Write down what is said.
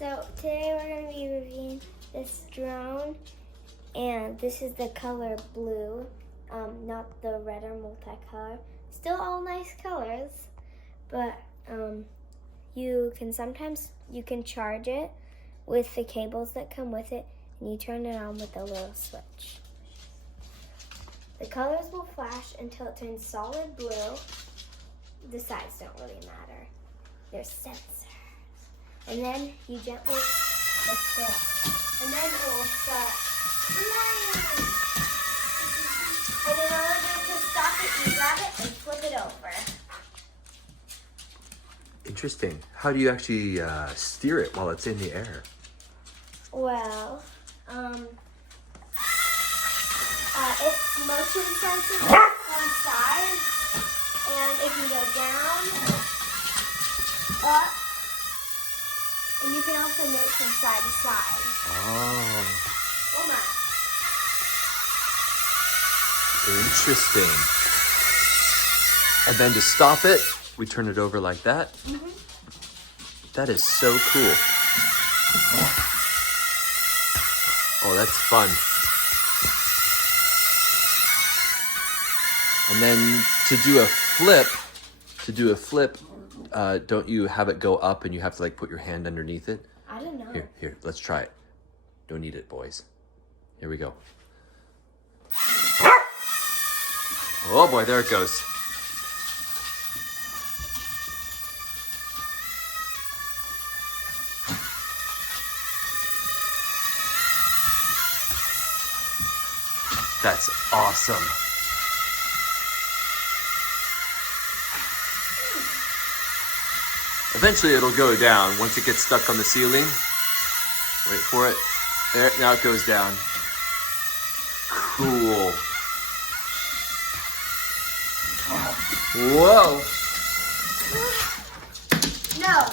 So today we're going to be reviewing this drone, and this is the color blue, not the red or multicolor. Still all nice colors, but you can charge it with the cables that come with it, and you turn it on with a little switch. The colors will flash until it turns solid blue. The sides don't really matter. They're sensors. And then you gently lift it, and then it will start flying. And in order to stop it, you grab it and flip it over. Interesting. How do you actually steer it while it's in the air? Well, it's motion sensors on sides, and it can go down, up, and you can also move from side to side. Oh my. Interesting. And then to stop it, we turn it over like that. That is so cool. Oh, that's fun. And then to do a flip, don't you have it go up and you have to like put your hand underneath it? I don't know. Here, let's try it. Don't need it, boys. Here we go. Oh boy, there it goes. That's awesome. Eventually it'll go down once it gets stuck on the ceiling. Wait for it. There, now it goes down. Cool. Whoa. No.